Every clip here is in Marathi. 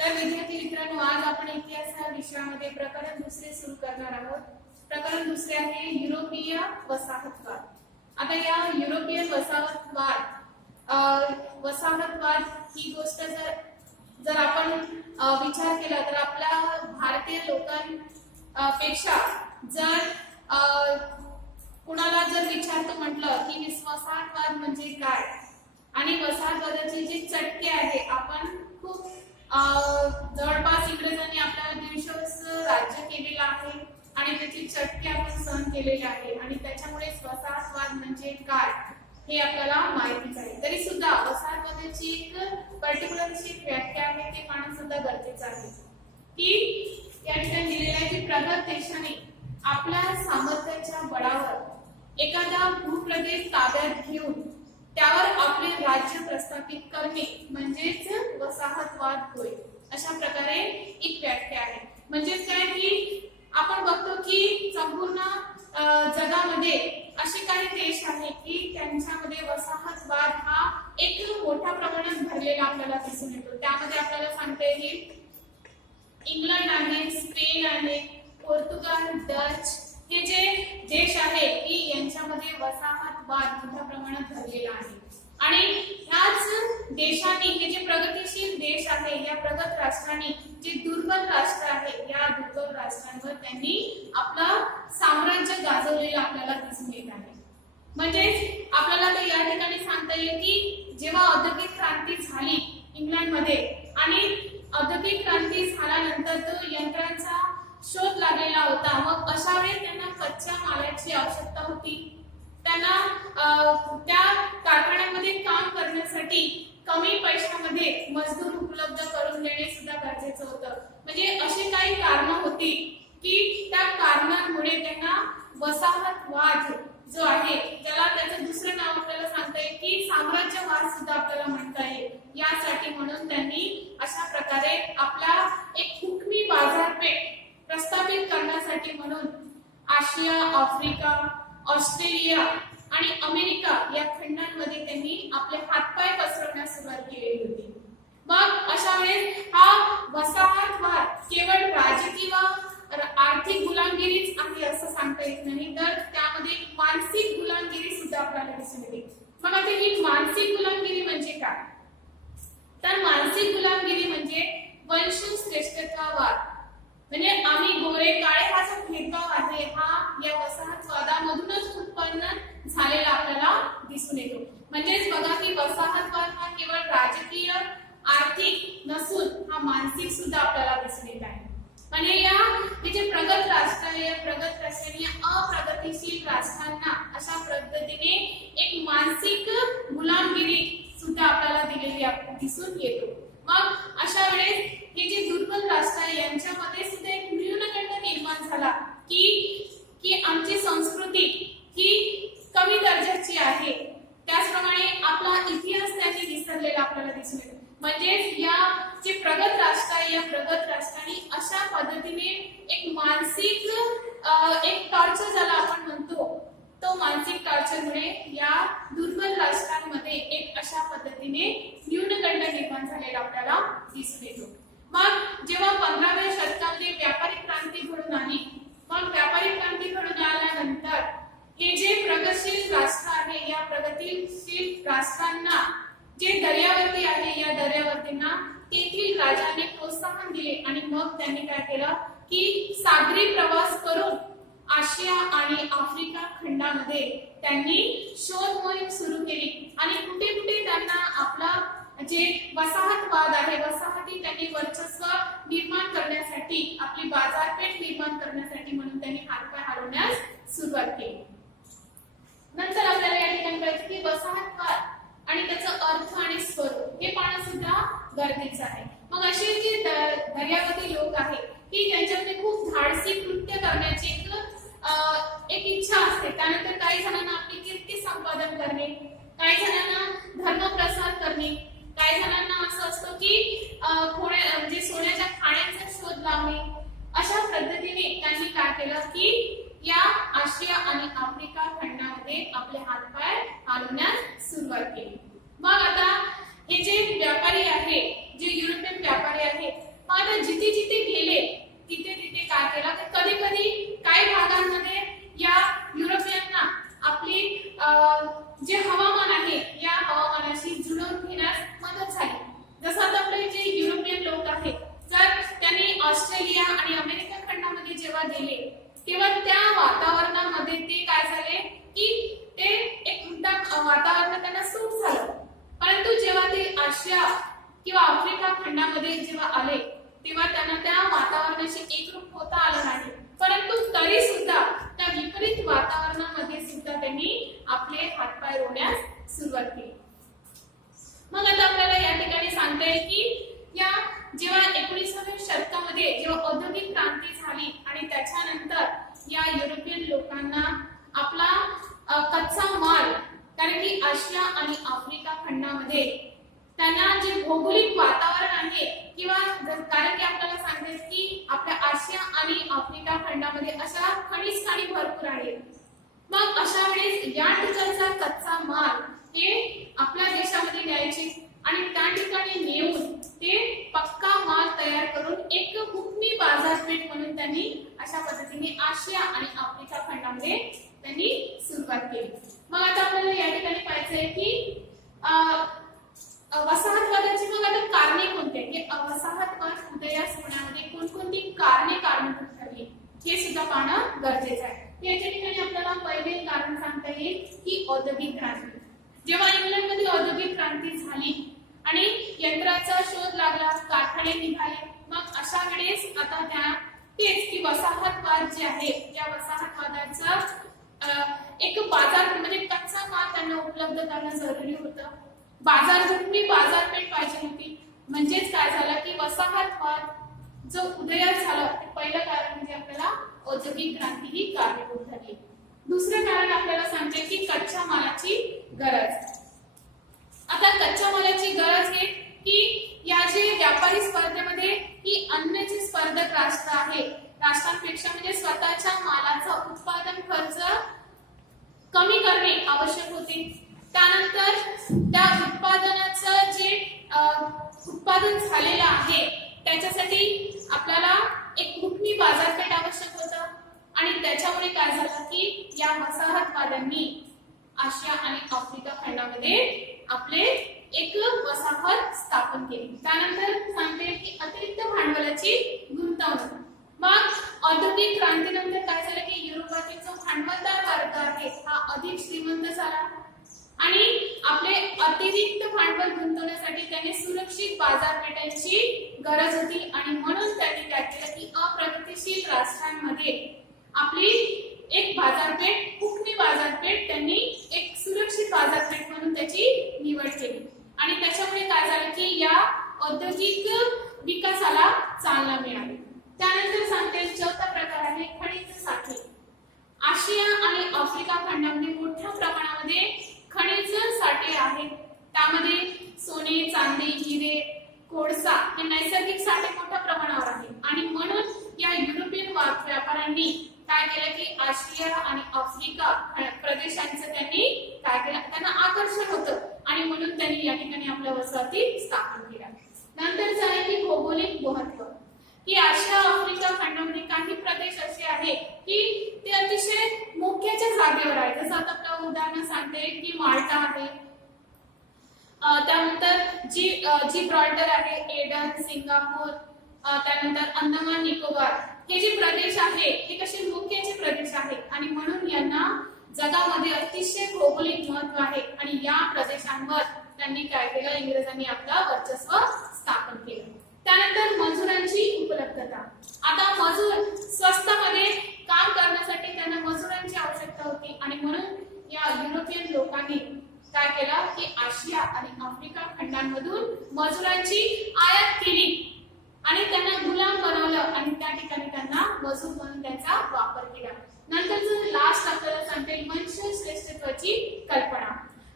तर विद्यार्थी मित्रांनो, आज आपण इतिहास या विषयामध्ये प्रकरण दुसरे सुरू करणार आहोत. प्रकरण दुसरे आहे युरोपीय वसाहतवाद. आता या युरोपियन वसाहतवाद ही गोष्ट जर आपण विचार केला तर आपल्या भारतीय लोकांपेक्षा जर कुणाला जर विचारतो म्हटलं की वसाहतवाद म्हणजे काय आणि वसाहतवादाचे जे चटके आहे, आपण खूप जवळपास इंग्रजांनी आपल्याला 150 वर्ष राज्य केलेलं आहे आणि त्याचे चटके आपण सहन केलेले आहे आणि त्याच्यामुळे वसाहतवाद म्हणजे काय हे आपल्याला माहितीच आहे. तरी सुद्धा वसाहतवादाची एक पर्टिक्युलर अशी व्याख्या आहे, ते पाहणं सुद्धा गरजेचं आहे की या ठिकाणी दिलेलं आहे की प्रगत देशाने आपल्या सामर्थ्याच्या बळावर एखादा भूप्रदेश ताब्यात घेऊन त्यावर आपले राज्य प्रस्थापित करणे म्हणजेच वसाहतवाद होय. अशा प्रकारे एक व्याख्या आहे. म्हणजेच काय की आपण बघतो की संपूर्ण जगामध्ये असे काही देश आहेत की त्यांच्यामध्ये वसाहतवाद हा एक मोठ्या प्रमाणात भरलेला आपल्याला दिसून येतो. त्यामध्ये आपल्याला सांगता येईल इंग्लंड आहे, स्पेन आहे, पोर्तुगाल, डच हे जे देश आहेत की यांच्यामध्ये वसाहतवाद मोठ्या प्रमाणात भरलेला आहे. आणि ह्याच देशांनी, हे जे प्रगतिशील देश आहे, या प्रगत राष्ट्रांनी जे दुर्बल राष्ट्र आहे, या दुर्बल राष्ट्रांवर त्यांनी आपलं साम्राज्य गाजवलेलं आपल्याला दिसून येत आहे. म्हणजेच आपल्याला तर या ठिकाणी सांगता येईल की जेव्हा औद्योगिक क्रांती झाली इंग्लंडमध्ये आणि औद्योगिक क्रांती झाल्यानंतर तो यंत्रांचा शोध लागलेला होता, मग अशा वेळी त्यांना कच्च्या मालाची आवश्यकता होती. त्यांना त्या कारखान्यामध्ये काम करण्यासाठी कमी पैशामध्ये मजदूर उपलब्ध करून देणे सुद्धा गरजेचं होतं. म्हणजे अशी काही कारणं होती की त्या कारणांमुळे त्यांना वसाहतवाद जो आहे, ज्याला त्याचं दुसरं नाव आपल्याला सांगता येईल की साम्राज्यवाद सुद्धा आपल्याला म्हणता येईल, यासाठी म्हणून त्यांनी अशा प्रकारे आपला एक हुकमी बाजारपेठ प्रस्थापित करण्यासाठी म्हणून आशिया, आफ्रिका, ऑस्ट्रेलिया आणि अमेरिका या खंडांमध्ये त्यांनी आपले हातपाय पसरवण्यास सुरुवात केलेली होती. मग अशा वेळेस हा वसाहतवाद केवळ राजकीय व आर्थिक गुलामगिरीच आहे असं सांगता येत नाही, तर त्यामध्ये मानसिक गुलामगिरी सुद्धा आपल्याला दिसून येते. मग आता ही मानसिक गुलामगिरी म्हणजे काय? तर मानसिक गुलामगिरी म्हणजे वंशश्रेष्ठत्ववाद. म्हणजे आम्ही गोरे काळे हा जो भेदभाव आहे, हा या वसाहतवादामधूनच उत्पन्न झालेला आपल्याला दिसून येतो. म्हणजेच बघा की वसाहतवाद हा केवळ राजकीय आर्थिक नसून हा मानसिक सुद्धा आपल्याला दिसून येत आहे. म्हणजे हे जे प्रगत राष्ट्र आहे, या प्रगत राष्ट्रांनी अप्रगतिशील राष्ट्रांना अशा पद्धतीने एक मानसिक गुलामगिरी सुद्धा आपल्याला दिलेली दिसून येतो. मग अशा वेळेस हे जे दुर्बल राष्ट्र आहे यांच्यामध्ये सुद्धा एक न्यूनगंड निर्माण झाला की आमची संस्कृती ही कमी दर्जाची आहे. त्याचप्रमाणे आपला इतिहास त्यांनी विसरलेला आपल्याला दिसून येतो. म्हणजेच या जे प्रगत राष्ट्र आहे, या प्रगत राष्ट्रांनी अशा पद्धतीने एक मानसिक एक टॉर्चर ज्याला आपण म्हणतो, तो मानसिक टॉर्चरमुळे या दुर्बल राष्ट्रांमध्ये एक अशा पद्धतीने न्यूनगंड निर्माण झालेला आपल्याला दिसून येतो. मग जेव्हा 15व्या शतकामध्ये व्यापारी क्रांती घडून आली, मग व्यापारी क्रांती घडून आल्यानंतर हे जे प्रगतशील राष्ट्र आहे, या प्रगतिशील राष्ट्रांना जे दर्यावर्ती आहे, या दर्यावर्तींना तेथील राजाने प्रोत्साहन दिले आणि मग त्यांनी काय केलं की सागरी प्रवास करून आशिया आणि आफ्रिका खंडामध्ये त्यांनी शोध मोहीम सुरू केली आणि कुठे कुठे त्यांना आपला जे वसाहतवाद आहे, वसाहती त्यांनी वर्चस्व निर्माण करण्यासाठी, आपली बाजारपेठ निर्माण करण्यासाठी म्हणून त्यांनी हातपाय हलवण्यास सुरुवात केली. नंतर आपल्याला या ठिकाणी कळतं की वसाहतवाद आणि त्याचा अर्थ आणि स्वरूप हे पाहणं सुद्धा गरजेचं आहे. मग असे जे दर्यावर्ती लोक आहेत की ज्यांच्यामध्ये खूप धाडसी कृत्य करण्याची एक इच्छा असते, त्यानंतर काही जणांना आपली कीर्ती संपादन करणे, काही जणांना धर्म प्रसार करणे, काही जणांना असं असतं की म्हणजे सोन्याच्या खाण्याचा शोध लावणे. अशा पद्धतीने त्यांनी काय केलं की या आशिया आणि आफ्रिका खंडामध्ये आपले हातपाय हलवण्यास सुरुवात केली. मग आता हे जे व्यापारी आहे, जे युरोपियन व्यापारी आहेत, खंडामध्ये जेव्हा आले तेव्हा त्यांना त्या वातावरणाशी एकरूप होता आलं नाही, परंतु तरी सुद्धा त्या विपरीत वातावरणामध्ये सुद्धा त्यांनी आपले हातपाय रोवण्यास सुरुवात केली. मग आता आपल्याला या ठिकाणी सांगता येईल की या जेव्हा 19व्या शतकामध्ये जेव्हा औद्योगिक क्रांती झाली आणि त्याच्यानंतर या युरोपियन लोकांना आपला कच्चा माल, कारण की आशिया आणि आफ्रिका खंडामध्ये त्यांना जे भौगोलिक वातावरण आहे किंवा कारण की आपल्याला सांगते की आपल्या आशिया आणि आफ्रिका खंडामध्ये अशा खनिज खाणी भरपूर आहेत. मग अशा वेळेस या ठिकाणचा कच्चा माल हे आपल्या देशामध्ये न्यायचे आणि त्या ठिकाणी नेऊन ते पक्का माल तयार करून एक हुकमी बाजारपेठ म्हणून त्यांनी अशा पद्धतीने आशिया आणि आफ्रिका खंडामध्ये त्यांनी सुरुवात केली. मग आता आपल्याला या ठिकाणी पाहायचंय की वसाहतवादाची मग आता कारणे कोणती आहेत, वसाहतवाद उदयास होण्यामध्ये कोणकोणती कारणे कारणीभूत ठरली हे सुद्धा पाहणं गरजेचं आहे. याच्या ठिकाणी आपल्याला पहिले कारण सांगता येईल की औद्योगिक क्रांती. जेव्हा इंग्लंडमध्ये औद्योगिक क्रांती झाली आणि यंत्राचा शोध लागला, कारखाने निघाले, मग अशा वेळेस आता त्या तेच की वसाहतवाद जे आहे या वसाहतवादाचा एक बाजार म्हणजे कच्चा माल त्यांना उपलब्ध करणं जरुरी होतं. हुकमी बाजारपेठ पाहिजे होती. म्हणजेच काय झालं की वसाहतवाद जो उदयास झाला ते पहिलं कारण म्हणजे आपल्याला औद्योगिक क्रांती ही कारणीभूत ठरली. दुसरं कारण आपल्याला सांगते की कच्च्या मालाची गरज. आता कच्च्या मालाची गरज आहे की या जे व्यापारी स्पर्धेमध्ये ही अन्यचे स्पर्धक राष्ट्र आहे, राष्ट्रांपेक्षा म्हणजे स्वतःच्या मालाचा उत्पादन खर्च कमी करणे आवश्यक होते. त्यानंतर त्या उत्पादनाचं जे उत्पादन झालेलं आहे त्याच्यासाठी आपल्याला एक हुकमी बाजारपेठ आवश्यक होतं आणि त्याच्यामुळे काय झालं की या वसाहतवाद्यांनी आशिया आणि आफ्रिका खंडामध्ये आपले एक वसाहत स्थापन केली. त्यानंतर सांगते की अतिरिक्त भांडवलाची गुंतवणूक. मग औद्योगिक क्रांतीनंतर काय झालं की युरोपातील जो भांडवलदार वर्ग आहे हा अधिक श्रीमंत झाला आणि आपले अतिरिक्त भांडवल गुंतवण्यासाठी त्याने सुरक्षित बाजारपेठांची गरज होती आणि म्हणून त्यांनी काय केलं की अप्रगतिशील राष्ट्रांमध्ये आपली एक बाजारपेठ, हुकमी बाजारपेठ त्यांनी एक सुरक्षित बाजारपेठ म्हणून त्याची निवड केली आणि त्याच्यामुळे काय झालं की या औद्योगिक विकासाला चालना मिळाली. त्यानंतर सांगते चौथा प्रकार आहे खनिज साठे. आशिया आणि आफ्रिका खंडामध्ये मोठ्या प्रमाणामध्ये खनिज साठे आहेत. त्यामध्ये सोने, चांदी, हिरे, कोळसा हे नैसर्गिक साठे मोठ्या प्रमाणावर आहेत आणि म्हणून या युरोपियन व्यापाऱ्यांनी काय केलं की आशिया आणि आफ्रिका प्रदेशांचं त्यांनी काय केलं, त्यांना आकर्षण होतं आणि म्हणून त्यांनी या ठिकाणी आपल्या वसाहती स्थापन केल्या. नंतरच आहे की भौगोलिक महत्त्व. की आशिया आफ्रिका खंडामध्ये काही प्रदेश असे आहेत की ते अतिशय मोक्याच्या जागेवर आहेत. जसं आता आपलं उदाहरण सांगते की माल्टा आहे, त्यानंतर जिब्राल्टर आहे, एडन, सिंगापूर, त्यानंतर अंदमान निकोबार हे जे प्रदेश आहे ते कसे मोक्याचे प्रदेश आहेत आणि म्हणून यांना जगामध्ये अतिशय भौगोलिक महत्त्व आहे आणि या प्रदेशांवर त्यांनी काय केलं, इंग्रजांनी आपलं वर्चस्व स्थापन केलं. त्यानंतर मजुरांची उपलब्धता. आता मजूर स्वस्तामध्ये काम करण्यासाठी त्यांना मजुरांची आवश्यकता होती आणि म्हणून या युरोपियन लोकांनी काय केलं की आशिया आणि आफ्रिका खंडांमधून मजुरांची आयात केली आणि त्यांना गुलाम बनवलं आणि त्या ठिकाणी त्यांना मजूर म्हणून त्यांचा वापर केला. नंतर लास्ट आपल्याला सांगते वंश श्रेष्ठत्वाची कल्पना.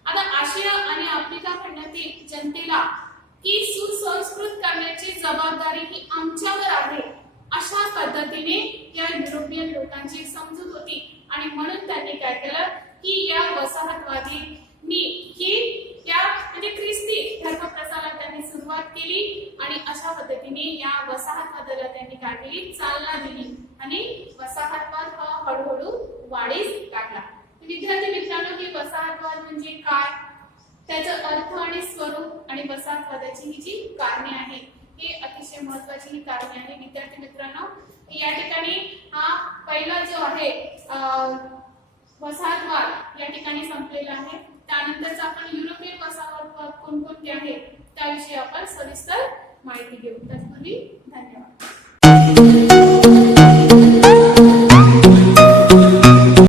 आता आशिया आणि आफ्रिका खंडातील जनतेला की सुसंस्कृत करण्याची जबाबदारी ही आमच्यावर आहे अशा पद्धतीने या युरोपियन लोकांची समजूत होती आणि म्हणून त्यांनी काय केलं की या वसाहतवादींनी की या म्हणजे ख्रिस्ती धर्म प्रसाराला त्यांनी सुरुवात केली आणि अशा पद्धतीने या वसाहतवादाला त्यांनी काय केली, चालना दिली आणि वसाहतवाद हा हळूहळू वाढीस लागला. विद्यार्थी मित्रांनो, की वसाहतवाद म्हणजे काय, त्याचा अर्थ आणि स्वरूप आणि वसाहतवादाची ही जी कारणे आहे हे अतिशय महत्त्वाची ही कारणे आहे. विद्यार्थी मित्रांनो, या ठिकाणी हा पहिला जो आहे वसाहतवाद या ठिकाणी संपलेला आहे. त्यानंतरच आपण युरोपियन वसाहतवाद कोणकोणते आहेत त्याविषयी आपण सविस्तर माहिती घेऊ. तत्पूर्वी धन्यवाद.